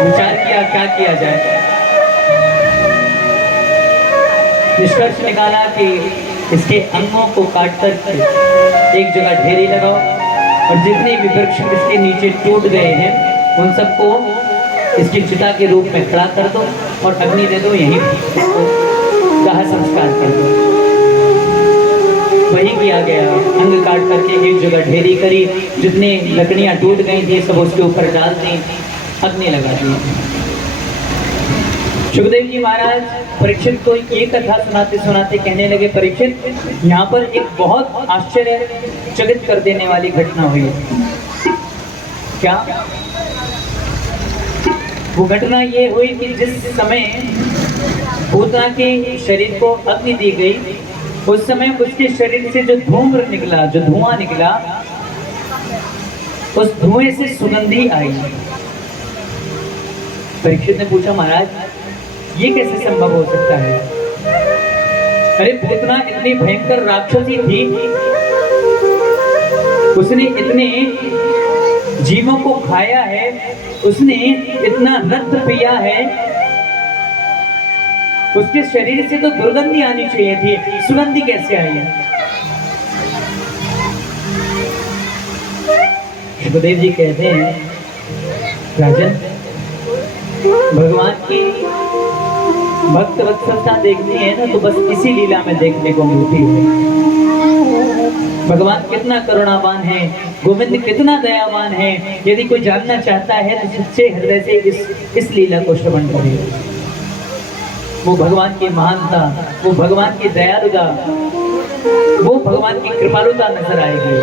विचार किया क्या किया जाए। निष्कर्ष निकाला कि इसके अंगों को काट कर एक जगह ढेरी लगाओ और जितने भी वृक्ष इसके नीचे टूट गए हैं उन सबको इसकी चिता के रूप में खड़ा कर दो और अग्नि दे दो, यहीं दाह संस्कार कर दो। वही किया गया। अंग काट करके एक जगह ढेरी करी, जितनी लकड़ियां टूट गई थी सब उसके ऊपर डाल दी, अग्नि लगा दी। सुखदेव जी महाराज परीक्षित को ये कथा सुनाते सुनाते कहने लगे, परीक्षित यहाँ पर एक बहुत आश्चर्यचकित कर देने वाली घटना हुई। क्या? वो घटना ये हुई कि जिस समय पूतना के शरीर को अग्नि दी गई उस समय उसके शरीर से जो धूम्र निकला, जो धुआं निकला, उस धुएं से सुगंधी आई। परीक्षित ने पूछा, महाराज ये कैसे संभव हो सकता है? अरे पूतना इतनी भयंकर राक्षसी थी, उसने इतने जीवों को खाया है, उसने इतना रक्त पिया है, उसके शरीर से तो दुर्गंधी आनी चाहिए थी, सुगंधी कैसे आई है? सुखदेव जी कहते हैं, राजन भगवान की भक्त वत्सलता देखनी है ना तो बस इसी लीला में देखने को मिलती है। भगवान कितना करुणावान है, गोविंद कितना दयावान है। यदि कोई जानना चाहता है तो सच्चे हृदय से इस लीला को श्रवण करे। वो भगवान की महानता, वो भगवान की दयालुता, वो भगवान की कृपालुता नजर आएगी।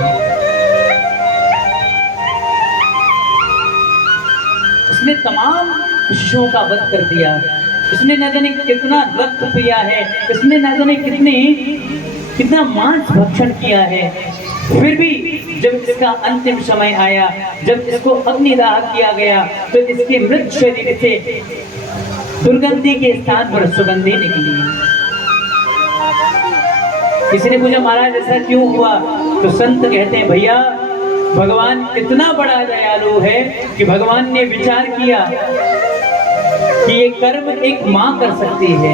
उसने तमाम शिशुओं का वध कर दिया, इसने न जाने कितना रक्त पिया है, इसने न जाने कितना मांस भक्षण किया है। फिर भी जब इसका अंतिम समय आया, जब इसको अग्निदाह किया गया तो इसके मृत शरीर से दुर्गंधी के स्थान पर सुगंधी निकली। किसी ने पूछा, महाराज ऐसा क्यों हुआ? तो संत कहते हैं, भैया भगवान इतना बड़ा दयालु है कि भगवान ने विचार किया कि ये कर्म एक माँ कर सकती है।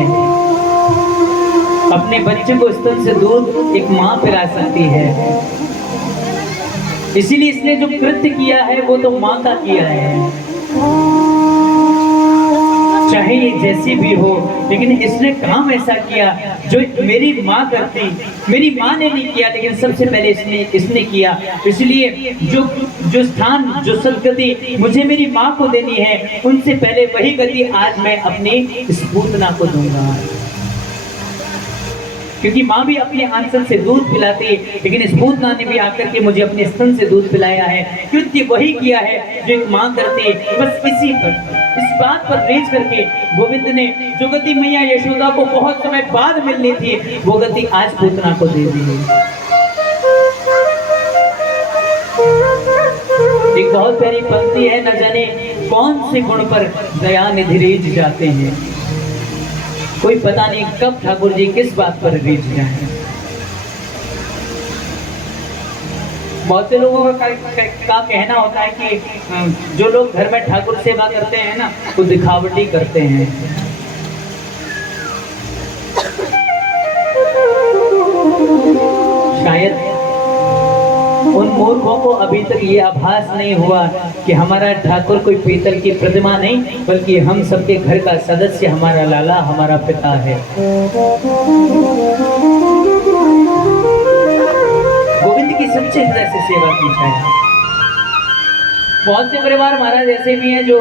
अपने बच्चे को स्तन से दूध एक माँ पिला सकती है, इसीलिए इसने जो कृत्य किया है वो तो माँ का किया है। चाहे ये जैसी भी हो, लेकिन इसने काम ऐसा किया जो मेरी माँ करती, मेरी माँ ने नहीं किया, लेकिन सबसे पहले इसने किया। इसलिए जो स्थान, जो सदगति मुझे मेरी माँ को देनी है, उनसे पहले वही गति आज मैं अपनी इस पूतना को दूंगा। क्योंकि माँ भी अपने आंचल से दूध पिलाती है, लेकिन इस पूतना ने भी आकर के मुझे अपने स्तन से दूध पिलाया है। क्योंकि वही किया है जो एक माँ करती है। बस इसी पर, इस बात पर रेज करके गोविंद ने जो गति मैया यशोदा को बहुत समय बाद मिलनी थी, वो गति आज पूतना को दे दी। एक बहुत प्यारी पंक्ति है, न जाने कौन से गुण पर दया निधि रीझ जाते हैं। कोई पता नहीं कब ठाकुर जी किस बात पर रीझ जाए। बहुत से लोगों का कहना होता है कि जो लोग घर में ठाकुर सेवा करते हैं ना, वो दिखावटी करते हैं। शायद उन मूर्खों को अभी तक ये आभास नहीं हुआ कि हमारा ठाकुर कोई पीतल की प्रतिमा नहीं, बल्कि हम सबके घर का सदस्य, हमारा लाला, हमारा पिता है। गोविंद की सच्चे हृदय से सेवा की जाए। बहुत से परिवार महाराज ऐसे भी हैं जो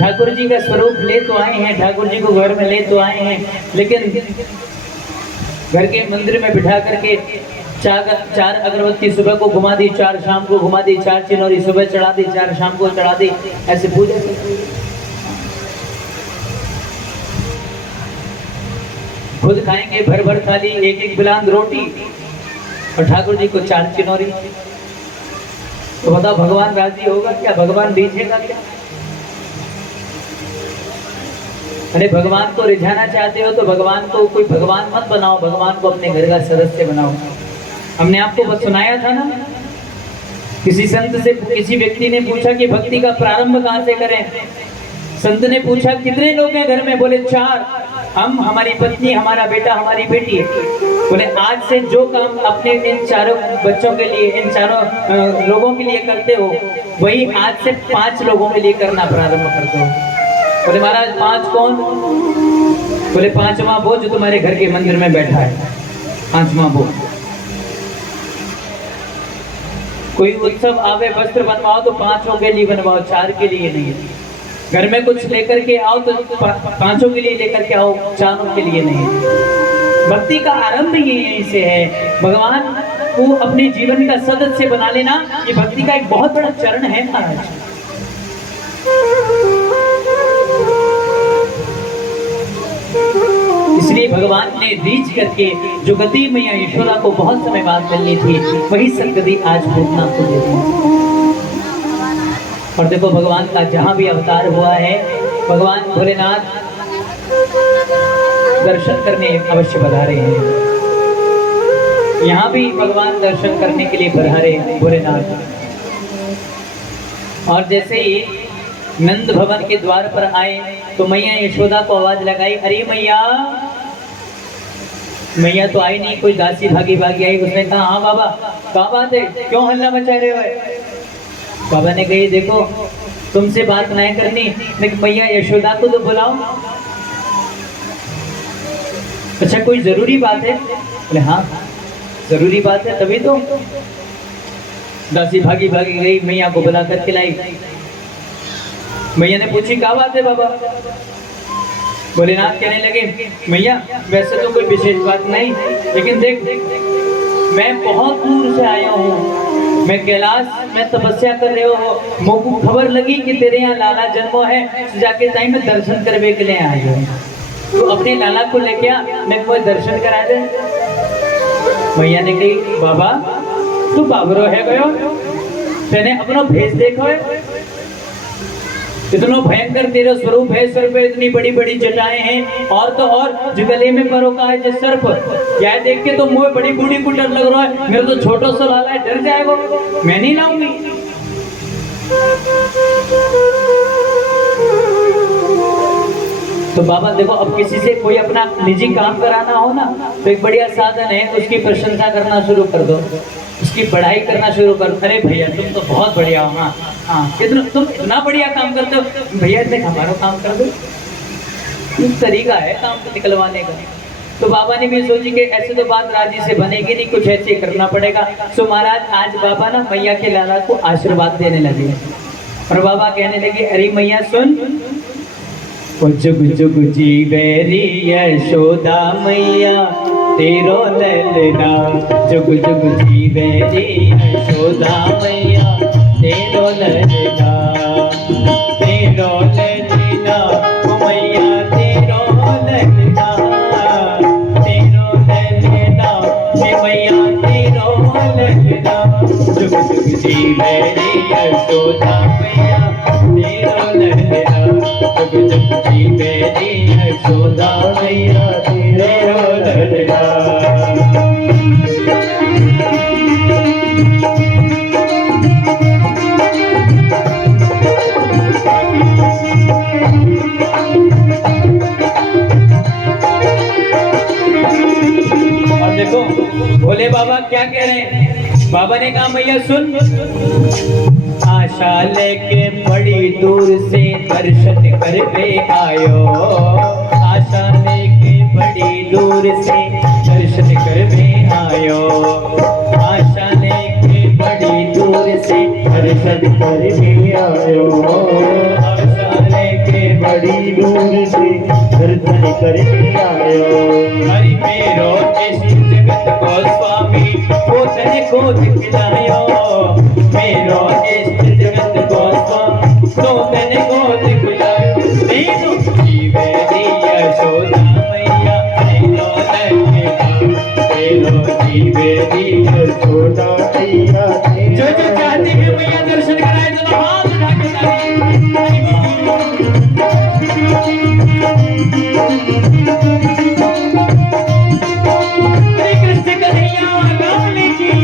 ठाकुर जी का स्वरूप ले तो आए हैं, ठाकुर जी को घर में ले तो आए हैं, लेकिन घर के मंदिर में बिठा करके चार अगरबत्ती सुबह को घुमा दी, 4 शाम को घुमा दी, 4 चिनौरी सुबह चढ़ा दी, 4 शाम को चढ़ा दी, ऐसे पूजा। खुद खाएंगे भर भर थाली, एक बिलांद रोटी, और ठाकुर जी को 4 चिनौरी। तो बताओ भगवान राजी होगा क्या? भगवान रीझेगा क्या? अरे भगवान को रिझाना चाहते हो तो भगवान को कोई भगवान मत बनाओ, भगवान को अपने घर का सदस्य बनाओ। हमने आपको बस सुनाया था ना, किसी संत से किसी व्यक्ति ने पूछा कि भक्ति का प्रारंभ कहाँ से करें? संत ने पूछा कितने लोग हैं घर में? बोले 4, हम, हमारी पत्नी, हमारा बेटा, हमारी बेटी। बोले आज से जो काम अपने इन चारों बच्चों के लिए, इन चारों लोगों के लिए करते हो, वही आज से 5 लोगों के लिए करना प्रारंभ कर दो। बोले महाराज 5 कौन? बोले 5वां वो जो तुम्हारे घर के मंदिर में बैठा है, 5वां वो। कोई उत्सव आवे, वस्त्र बनवाओ तो 5 के लिए बनवाओ, 4 के लिए नहीं। घर में कुछ लेकर के आओ तो 5 के लिए लेकर के आओ, 4 के लिए नहीं। भक्ति का आरंभ ही यहीं से है। भगवान को अपने जीवन का सदस्य बना लेना, ये भक्ति का एक बहुत बड़ा चरण है महाराज। इसलिए भगवान ने रीच करके जो गति मैया यशोदा को बहुत समय बाद मिलनी थी, वही सदगति आज भूतनाथ को दे दी। और देखो भगवान का जहां भी अवतार हुआ है, भगवान भोलेनाथ दर्शन करने अवश्य पधारे हैं। यहाँ भी भगवान दर्शन करने के लिए पधारे हैं भोलेनाथ। और जैसे ही नंद भवन के द्वार पर आए तो मैया यशोदा को आवाज लगाई, अरे मैया। मैया तो आई नहीं, कोई दासी भागी भागी आई। उसने कहा हाँ बाबा, क्या बात है, क्यों हल्ला मचा रहे हो? बाबा ने कही देखो तुमसे बात नहीं करनी, लेकिन मैया यशोदा को तो बुलाओ। अच्छा कोई जरूरी बात है? बोले हाँ जरूरी बात है, तभी तो। दासी भागी भागी गई, मैया को बुला करके लाई। मैया ने पूछी क्या बात है बाबा? भोलेनाथ कहने लगे मैया वैसे तो कोई विशेष बात नहीं, लेकिन देख मैं बहुत दूर से आया हूँ, मैं कैलाश में तपस्या कर रहे हो, मुझको खबर लगी कि तेरे यहाँ लाला जन्मो है, तो जाके टाइम में दर्शन करने के लिए आए हो, तो अपने लाला को लेके आ, मैं कोई दर्शन करा दे। मैया ने कही बाबा तू बाबरो है गयो, तेने अपनो भेष देखो है, इतना भयंकर तेरा स्वरूप है, सर पे इतनी बड़ी बड़ी जटाएं हैं, और तो और जो गले में परोका है जिस सर पर, यह देख के तो मुझे बड़ी बूढ़ी को डर लग रहा है, मेरा तो छोटा सा लाला है, डर जाएगा, मैं नहीं लाऊंगी। तो बाबा देखो अब किसी से कोई अपना निजी काम कराना हो ना, तो एक बढ़िया साधन है, उसकी प्रशंसा करना शुरू कर दो, उसकी पढ़ाई करना शुरू कर। अरे भैया तुम तो बहुत बढ़िया हो, हाँ हाँ कितना तुम इतना बढ़िया काम करते हो, भैया देख हमारा काम कर दो। इस तरीका है काम को निकलवाने का। तो बाबा ने भी सोची कि ऐसे तो बात राजी से बनेगी नहीं, कुछ ऐसे करना पड़ेगा। तो महाराज आज बाबा ना मैया के लाला को आशीर्वाद देने लगे, और बाबा कहने लगे अरे मैया सुन, जुग जुग जीवेरी यशोदा मैया तेरो ललना, जुग जुग जीवेरी यशोदा मैया तेरो ललना, तेरो ललना मैया तेरो ललना, तेरो ललना मैया तेरो ललना, जुग जुग जीवेरी यशोदा मैया तेरो ललना, जुग जुग जीवेरी यशोदा मैया तेरो ललना। और देखो भोले बाबा क्या कह रहे हैं। बाबा ने कहा मैया सुन, आशा लेके बड़ी दूर से दर्शन करके आयो, आशा लेके बड़ी दूर से दर्शन करके आयो, आशा लेके बड़ी दूर से दर्शन करके आयो, आशा लेके बड़ी दूर से दर्शन करके आयो। हरि मेरो इस जगत को स्वामी पोतने को दिखलायो, मेरो इस जगत को स्वामी तो मैंने को दिखलायो, तेरो जीवेरी यशोदा मैया तेरो ललना, तेरो जीवेरी यशोदा मैया, जो जो चाहते हैं मैया दर्शन कराए तो हाथ उठा के हरे कृष्ण कन्हैया लाल की।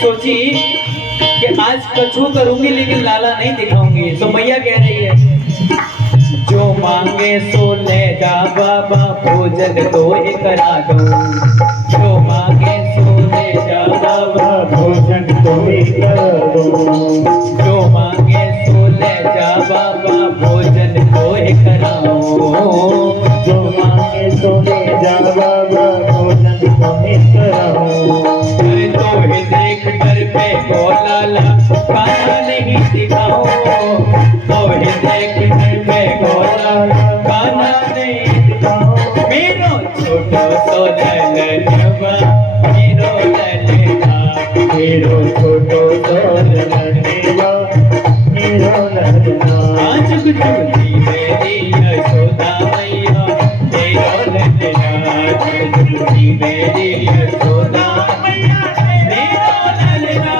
सोची कि आज कछु करूंगी लेकिन लाला नहीं दिखाऊंगी। तो मैया कह रही है जो मांगे सो ले जा बाबा, भोजन तो ही करा दो। जो मांगे सो ले जा बाबा, भोजन तो ही करा दो। जो मांगे सो ले जा बाबा, भोजन तो ही कराओ। जो मांगे सो ले जा बाबा, भोजन तो ही कराओ। तो ही देख कर पे को लाला, खाना नहीं दिखाओ। तो ही देख कर पे को लाला, खाना नहीं दिखाओ। मेरो छोटो सो ललनवा, मेरो ललना, मेरो छोटो सो ललनवा, मेरो ललना। आज कुछ मेरी यशोदा मैया, मेरो ललना। कुछ मेरी यशोदा मैया, मेरो ललना।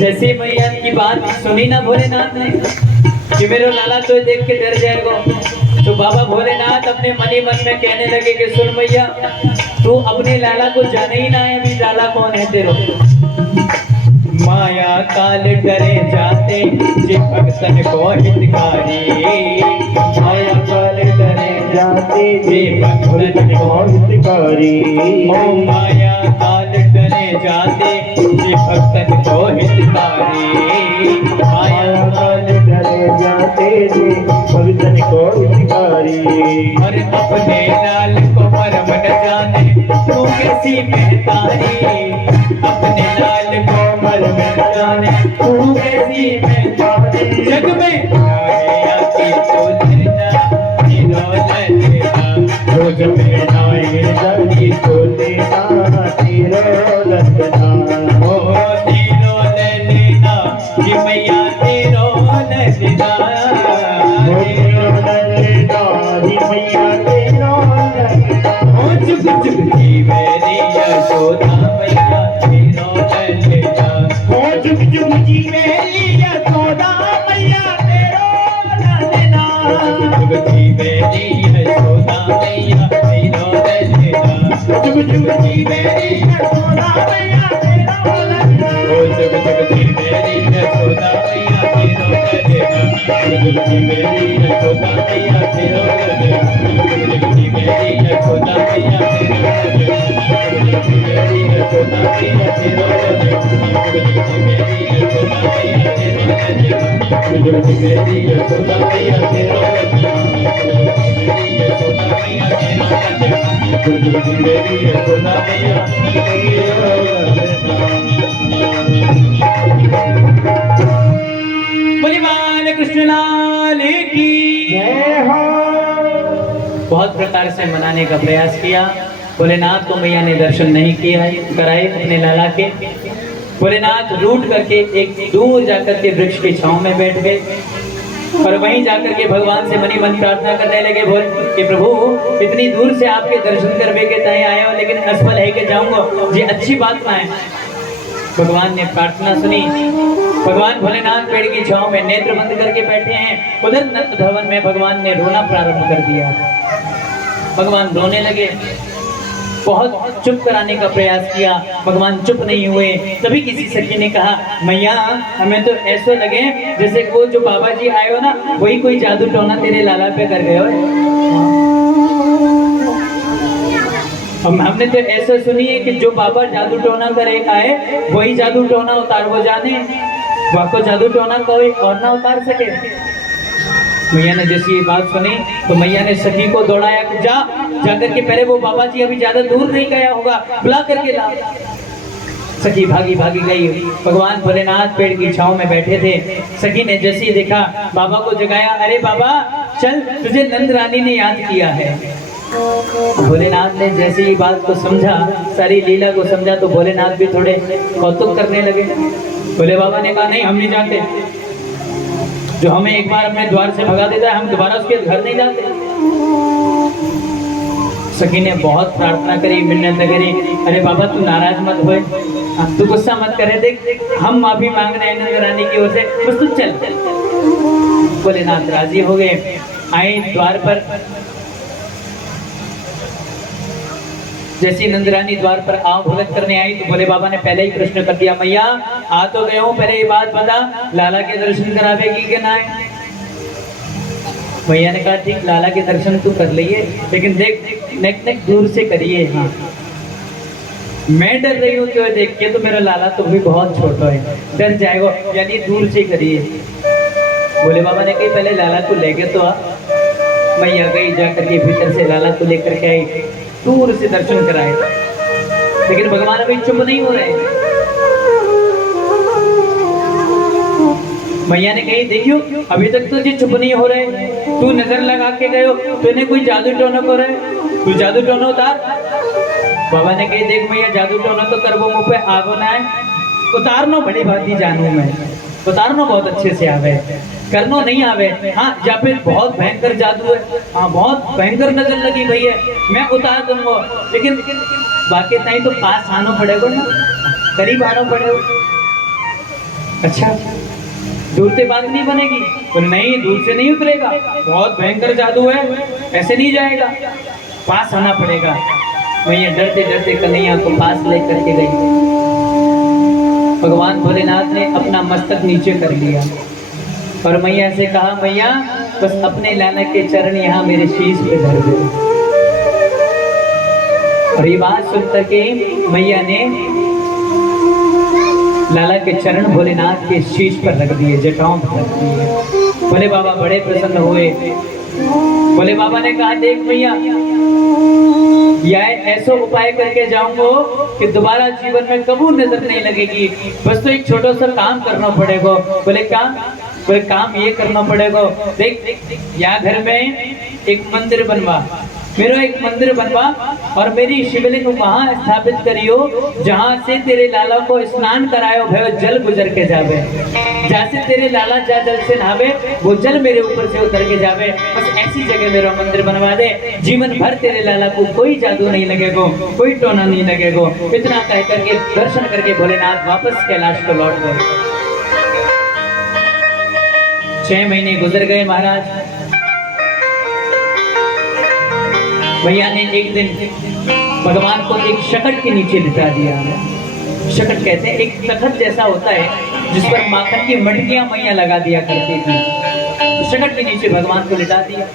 जैसे मैया की बात सुनी ना भोलेनाथ ने कि मेरे लाला तो देख के डर जाएगा, तो बाबा भोलेनाथ अपने मनी मन में कहने लगे कि सुन मैया, तू अपने लाला को जाने ही ना है, अभी लाला कौन है तेरे। माया काल डरे जाते जे भक्तन को हितकारी। माया काल डरे जाते जे भक्तन को हितकारी। ओ माया काल डरे जाते जे भक्तन को हितकारी। माया काल डरे जाते जे भक्तन को हितकारी। और अपने लाल को परम न जाने तू कैसी महतारी। अपने लाल को परम न जाने तू कैसी महतारी। जग में आया की तो लेना, तीनों लेना। रोज में नाए जाती तो लेना, तीनों ललना। ओ तीनों लेना, कि मैया तीनों लेना। तीनों ललना, ही मैया तीनों ललना। ओ चुप चुप जी मेरी यशोदा मैया, तीनों लेना। ओ जुग जुग जी मेरी यशोदा मैया, तीनों ललना। जुग जी मेरी यशोदा मैया, तीनों लेना। जुग जुग जी मेरी यशोदा मैया, तीनों ललना। ओ जुग जुग जी मेरी यशोदा मैया, तीनों लेना। जुग जी मेरी यशोदा मैया, तीनों लेना। जुग जी मेरी यशोदा मैया, तीनों लेना। जुग जी मेरी यशोदा मैया, तीनों लेना। जुग जी मेरी यशोदा मैया, तीनों लेना। जुग जी मेरी यशोदा मैया, तीनों लेना। मेरी यशोदा मैया, तीनों लेना। जुग जी मेरी यशोदा मैया, तीनों बोले कृष्ण लाल की जय हो। बहुत प्रकार से मनाने का प्रयास किया। भोलेनाथ को मैया ने दर्शन नहीं किया कराए अपने लाला के। भोलेनाथ रूठ करके एक दूर जाकर के वृक्ष की छांव में बैठ गए और वहीं जाकर के भगवान से मनी मन प्रार्थना करने लगे। बोल कि प्रभु इतनी दूर से आपके दर्शन करने के तय आए हो, लेकिन असफल है कि जाऊंगा, ये अच्छी बात ना है। भगवान ने प्रार्थना सुनी। भगवान भोलेनाथ पेड़ की छांव में नेत्र बंद करके बैठे हैं। उधर नंद भवन में भगवान ने रोना प्रारंभ कर दिया। भगवान रोने लगे, बहुत चुप कराने का प्रयास किया, भगवान चुप नहीं हुए। तभी किसी सखी ने कहा, मैया हमें तो ऐसा लगे जैसे वो जो बाबा जी आए हो ना, वही कोई जादू टोना तेरे लाला पे कर गए हो। हमने तो ऐसा सुनी है कि जो बाबा जादू टोना करे आए, वही जादू टोना उतार वो जाने, वाको जादू टोना कोई और ना उतार सके। मैया ने जैसी ये बात सुनी तो मैया ने सखी को दौड़ाया कि जाकर के पहले वो बाबा जी अभी ज्यादा दूर नहीं गया होगा, बुला करके ला। सखी भागी भागी गई। भगवान भोलेनाथ पेड़ की छांव में बैठे थे। सखी ने जैसे ही देखा बाबा को जगाया, अरे बाबा चल, तुझे नंद रानी ने याद किया है। भोलेनाथ ने जैसे ही बात को समझा, सारी लीला को समझा, तो भोलेनाथ भी थोड़े कौतुक करने लगे। भोले बाबा ने कहा, नहीं हम नहीं जाते, जो हमें एक बार अपने द्वार से भगा देता है हम दोबारा उसके घर नहीं जाते। सखी ने बहुत प्रार्थना करी, मिन्नत करी, अरे बाबा तू नाराज मत होए, तू गुस्सा मत करे, देख हम माफी मांग रहे हैं नंद रानी की ओर से, बस तू चल। भोलेनाथ राजी हो गए। आए द्वार पर, जैसी नंद रानी द्वार पर आओ भगत करने आई तो भोले बाबा ने पहले ही प्रश्न कर दिया, मैया आ तो गए हूँ, पहले ये बात बता लाला के दर्शन करावेगी कि ना? भैया ने कहा ठीक, लाला के दर्शन तो कर लिए, लेकिन देख नेक नेक दूर से करिए। हाँ मैं डर रही हूँ तो देख के, तो मेरा लाला तो भी बहुत छोटा है, डर जाएगा, यानी दूर से करिए। भोले बाबा ने कही पहले लाला को लेके तो आ। मैया गई, जा करके भीतर से लाला को लेकर के आई, दूर से दर्शन कराए। लेकिन भगवान अभी चुप नहीं हो रहे। मैया ने कही देखियो अभी तक तुझे चुप नहीं हो रहे, तू नजर लगा के गयो, तूने कोई जादू टोना को रहे, तू जादू टोना उतार। बाबा ने कही देख मैया जादू टोना तो करबो, मुँह पे आगो ना है, उतारनो बड़ी बात जानू मैं, उतारनो बहुत अच्छे से आवे, करनो नहीं आवे। हाँ या फिर बहुत भयंकर जादू है, हाँ बहुत भयंकर नजर लगी गई है, मैं उतार दूंगा, लेकिन बाकी नहीं तो पास आना पड़ेगा ना, करीब आना पड़ेगा। अच्छा दूर से बात नहीं बनेगी? तो नहीं, दूर से नहीं उतरेगा, बहुत भयंकर जादू है, ऐसे नहीं जाएगा, पास आना पड़ेगा। मैया डरते डरते कन्हैया को पास लेकर के गई। भगवान भोलेनाथ ने अपना मस्तक नीचे कर लिया और मैया से कहा, मैया बस अपने लाला के चरण यहाँ मेरे शीश पे धर दे। और ये बात सुनकर के मैया ने लाला के चरण भोलेनाथ के शीश पर रख दिए, जटाओं पर रख दिए। भोले बाबा बड़े प्रसन्न हुए। भोले बाबा ने कहा देख मैया, यह ऐसा उपाय करके जाऊंगा कि दोबारा जीवन में कभी नजर नहीं लगेगी, बस तो एक छोटा सा काम करना पड़ेगा। बोले क्या? कोई काम ये करना पड़ेगा, देख या घर में एक मंदिर बनवा, मेरा एक मंदिर बनवा और मेरी शिवलिंग वहां स्थापित करियो जहां से तेरे लाला को स्नान करायो भय जल गुजर के जावे, जहां से तेरे लाला जा जल से नहावे वो जल मेरे ऊपर से उतर के जावे, बस ऐसी जगह मेरा मंदिर बनवा दे, जीवन भर तेरे लाला को कोई जादू नहीं लगेगा, कोई टोना नहीं लगेगा। इतना कह करके दर्शन करके भोलेनाथ वापस कैलाश को लौट गए। 6 महीने गुजर गए महाराज। भैया ने एक दिन भगवान को एक शकट के नीचे लिटा दिया। शकट कहते हैं एक तखत जैसा होता है जिस पर माखन की मटकियां मैया लगा दिया करती थी, तो शकट के नीचे भगवान को लिटा दिया।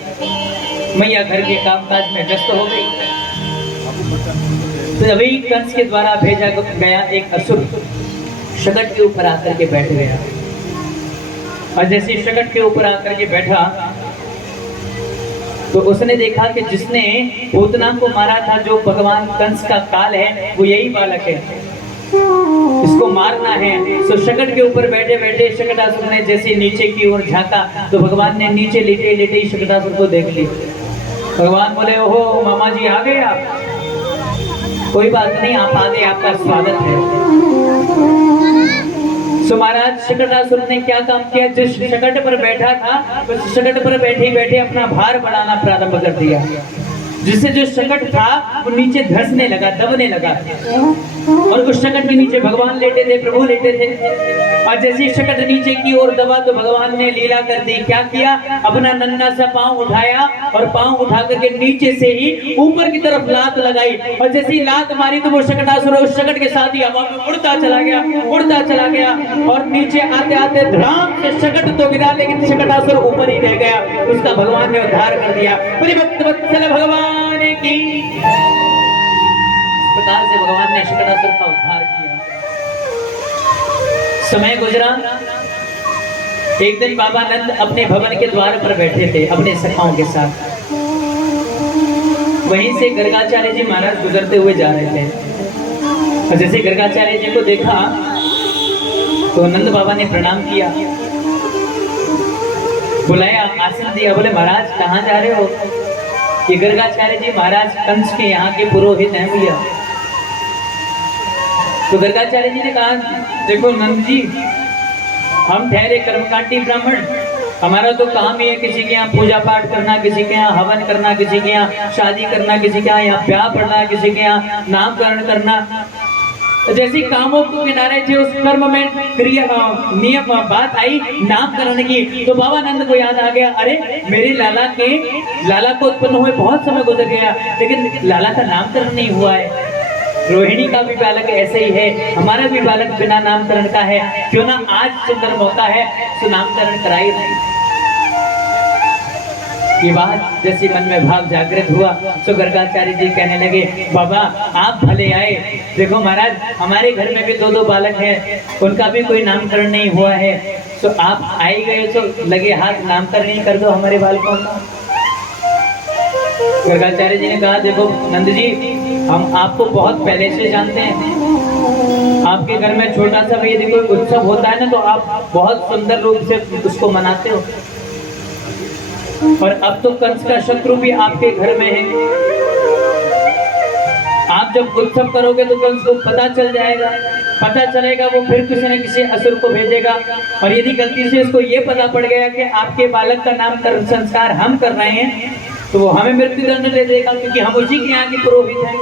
मैया घर के कामकाज में व्यस्त हो गई। तो अभी कंस के द्वारा भेजा गया एक असुर शकट के ऊपर आकर के बैठ गया, और जैसे शकट के ऊपर आकर के बैठा तो उसने देखा कि जिसने पूतना को मारा था, जो भगवान कंस का काल है, वो यही बालक है, इसको मारना है। तो शकट के ऊपर बैठे बैठे शकटासुर ने जैसे नीचे की ओर झांका तो भगवान ने नीचे लेटे लेटे ही शकटासुर को देख लिया। भगवान बोले ओहो मामा जी आ गए आप, कोई बात नहीं आप आ गए, आपका स्वागत है। तो महाराज शकटासुर ने क्या काम किया, जिस शकट पर बैठा था उस शकट पर बैठे बैठे अपना भार बढ़ाना प्रारंभ कर दिया, जिससे जो शकट था वो नीचे धंसने लगा, दबने लगा, और उस शकट में नीचे भगवान लेटे थे, प्रभु लेटे थे। और जैसे शकट नीचे की ओर दबा तो भगवान ने लीला कर दी। क्या किया, अपना नन्हा सा पांव उठाया और पांव उठा करके नीचे से ही ऊपर की तरफ लात लगाई, और जैसे ही लात मारी तो वो शकटासुर उस शकट के साथ ही हवा में उड़ता चला गया, उड़ता चला गया, और नीचे आते आते धड़ाम से शकट तो गिरा, लेकिन शकटासुर ऊपर ही रह गया, उसका भगवान ने उद्धार कर दिया। भक्तवत्सल भगवान की, इस प्रकार से भगवान ने शकटासुर का उद्धार किया। समय गुजरा। एक दिन बाबा नंद अपने भवन के द्वार पर बैठे थे अपने सखाओं के साथ। वहीं से गर्गाचार्य जी महाराज गुजरते हुए जा रहे थे। और जैसे गर्गाचार्य जी को देखा तो नंद बाबा ने प्रणाम किया, बुलाया, आसन दिया, बोले महाराज कहाँ जा रहे हो? ये गर्गाचार्य जी महाराज कंस के यहाँ के पुरोहित हैं भैया। तो गर्गाचार्य जी ने कहा देखो नंद जी, हम ठहरे कर्मकांडी ब्राह्मण, हमारा तो काम ही है किसी के यहाँ पूजा पाठ करना, किसी के यहाँ हवन करना, किसी के यहाँ शादी करना, किसी के यहाँ ब्याह पढ़ना, किसी के यहाँ नामकरण करना। तो जैसी कामों को किनारे थे उस कर्म में क्रिया नियम बात आई नामकरण की, तो बाबा नंद को याद आ गया, अरे मेरे लाला को उत्पन्न हुए बहुत समय गुजर गया, लेकिन लाला का नामकरण नहीं हुआ है। रोहिणी का भी बालक ऐसे ही है, हमारा भी बालक बिना नामकरण का है, क्यों ना आज सुंदर मौका है तो नामकरण कराई नहीं। ये बात जैसे मन में भाव जागृत हुआ तो गर्गाचार्य जी कहने लगे, बाबा आप भले आए, देखो महाराज हमारे घर में भी 2 बालक हैं, उनका भी कोई नामकरण नहीं हुआ है, तो आप आए गए तो लगे हाथ नामकरण ही कर दो हमारे बालकों का। गर्गाचार्य जी ने कहा देखो नंद जी, हम आपको बहुत पहले से जानते हैं, आपके घर में छोटा सा भी यदि कोई उत्सव होता है ना तो आप बहुत सुंदर रूप से उसको मनाते हो, और अब तो कंस का शत्रु भी आपके घर में है, आप जब उत्सव करोगे तो कंस को पता चल जाएगा, पता चलेगा वो फिर किसी न किसी असुर को भेजेगा, और यदि गलती से इसको ये पता पड़ गया कि आपके बालक का नामकरण संस्कार हम कर रहे हैं तो वो हमें मृत्युदंड दे देगा, क्योंकि हम उसी के यहाँ के पुरोहित हैं।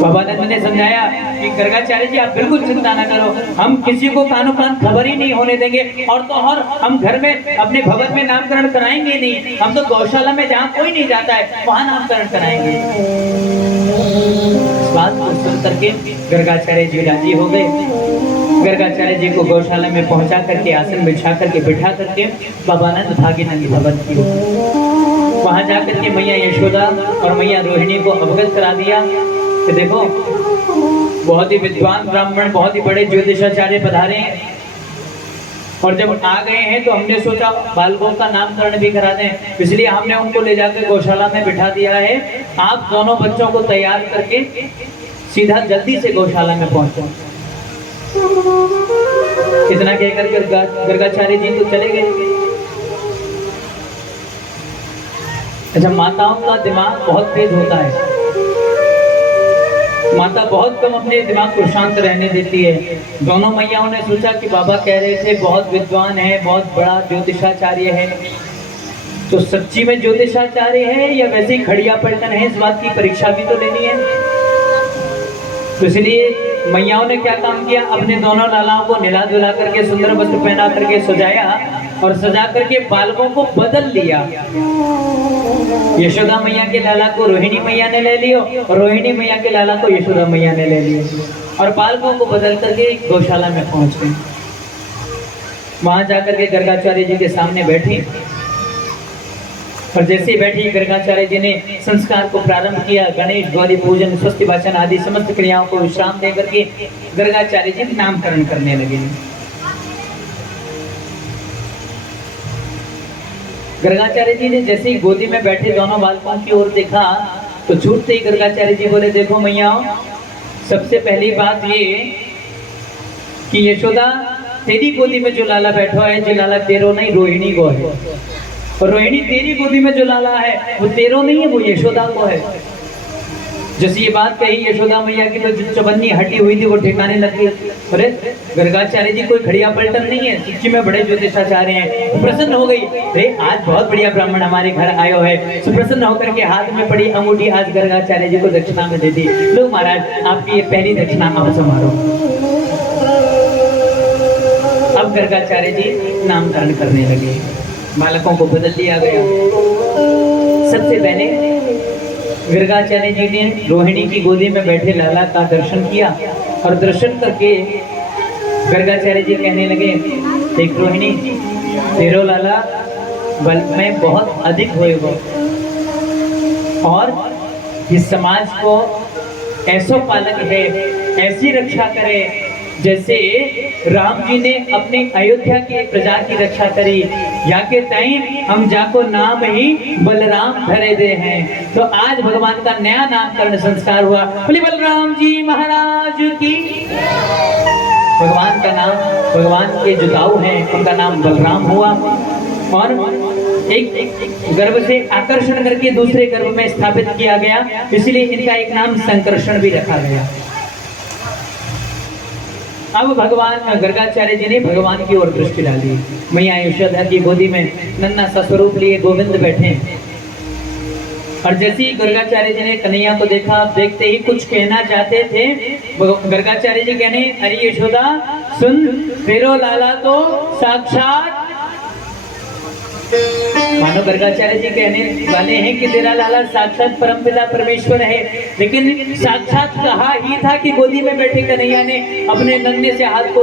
बाबा नंद ने समझाया कि गर्गाचार्य जी आप बिल्कुल चिंता न करो, हम किसी को कानो कान खबर ही नहीं होने देंगे, और तो और हम घर में अपने भवन में नामकरण कराएंगे नहीं, हम तो गौशाला में जहाँ कोई नहीं जाता है वहाँ नामकरण कराएंगे। इस बात को सुन करके गर्गाचार्य जी राजी हो गए। गर्गाचार्य जी को गौशाला में पहुंचा करके आसन बिछा करके बिठा करके बाबा नंद भागी नंदी भवन की वहां जाकर के मैया यशोदा और मैया रोहिणी को अवगत करा दिया कि देखो बहुत ही विद्वान ब्राह्मण, बहुत ही बड़े ज्योतिषाचार्य पधारे हैं, और जब आ गए हैं तो हमने सोचा बालकों का नामकरण भी करा दें, इसलिए हमने उनको ले जाकर गौशाला में बिठा दिया है। आप दोनों बच्चों को तैयार करके सीधा जल्दी से गौशाला में पहुंचो। इतना कहकर गर्गाचार्य जी तो चले गए। अच्छा, माताओं का दिमाग बहुत तेज होता है, माता बहुत कम अपने दिमाग को शांत रहने देती है। दोनों मैयाओं ने सोचा कि बाबा कह रहे थे बहुत विद्वान है, बहुत बड़ा ज्योतिषाचार्य है, तो सच्ची में ज्योतिषाचार्य है या वैसे ही खड़िया पलटन है, इस बात की परीक्षा भी तो लेनी है। तो इसलिए मैयाओं ने क्या काम किया, अपने दोनों लालाओं को निला धुला करके सुंदर वस्त्र पहना करके सजाया, और सजा करके बालकों को बदल लिया। यशोदा मैया के लाला को रोहिणी मैया ने ले लियो, और रोहिणी मैया के लाला को यशोदा मैया ने ले लियो, और बालकों को बदल करके गौशाला में पहुंच गए। वहां जाकर के गर्गाचार्य जी के सामने बैठी, और जैसे ही बैठी गर्गाचार्य जी ने संस्कार को प्रारंभ किया। गणेश गौरी पूजन स्वस्ति वाचन आदि समस्त क्रियाओं को विश्राम दे करके गर्गाचार्य जी नामकरण करने लगे। गर्गाचार्य जी ने जैसे ही गोदी में बैठे दोनों बालकों की ओर देखा तो छूटते ही गर्गाचार्य जी बोले, देखो मैयाओं, सबसे पहली बात ये कि यशोदा तेरी गोदी में जो लाला बैठा है, जो लाला तेरो नहीं रोहिणी को है, और रोहिणी तेरी गोदी में जो लाला है वो तेरो नहीं है, वो यशोदा को है। जैसे ये बात कही यशोदा मैया की तो जो चबन्नी हटी हुई थी वो ठिकाने लग गई। अरे गर्गाचार्य जी कोई खड़िया पलटन नहीं है, सच्ची में बड़े ज्योतिषाचार्य हैं। प्रसन्न हो गई, अरे आज बहुत बढ़िया ब्राह्मण हमारे घर आयो है। सुप्रसन्न होकर के हाथ में पड़ी अंगूठी आज गर्गाचार्य जी को दक्षिणा में दे दी। लो महाराज, आपकी ये पहली दक्षिणा आप समारो। अब गर्गाचार्य जी नामकरण करने लगे, बालकों को बदल दिया गया। सबसे पहले गर्गाचार्य जी ने रोहिणी की गोदी में बैठे लाला का दर्शन किया, और दर्शन करके गर्गाचार्य जी कहने लगे, देख रोहिणी, तेरो लाला बल में बहुत अधिक होएगा, और इस समाज को ऐसो पालक है, ऐसी रक्षा करे जैसे राम जी ने अपनी अयोध्या की प्रजा की रक्षा करी, जाके ताई हम जाको नाम ही बलराम धरे दे हैं। तो आज भगवान का नया नामकरण संस्कार हुआ। बोले बलराम जी महाराज की। भगवान का नाम, भगवान के जो दाऊ हैं उनका नाम बलराम हुआ और एक गर्भ से आकर्षण करके दूसरे गर्भ में स्थापित किया गया, इसलिए इनका एक नाम संकर्षण भी रखा गया। अब भगवान गर्गाचार्य जी ने भगवान की ओर दृष्टि डाली। मैया यशोदा की गोदी में नन्हा सा स्वरूप लिए गोविंद बैठे और जैसे ही गर्गाचार्य जी ने कन्हैया को देखा, देखते ही कुछ कहना चाहते थे। गर्गाचार्य जी कहने, अरे यशोदा सुन, तेरो लाला तो साक्षात, मानो गर्गाचार्य जी कहने वाले हैं कि तेरा लाला साक्षात परमपिता परमेश्वर है, लेकिन साक्षात कहा ही था कि गोदी में बैठे कन्हैया ने अपने नन्हे से हाथ को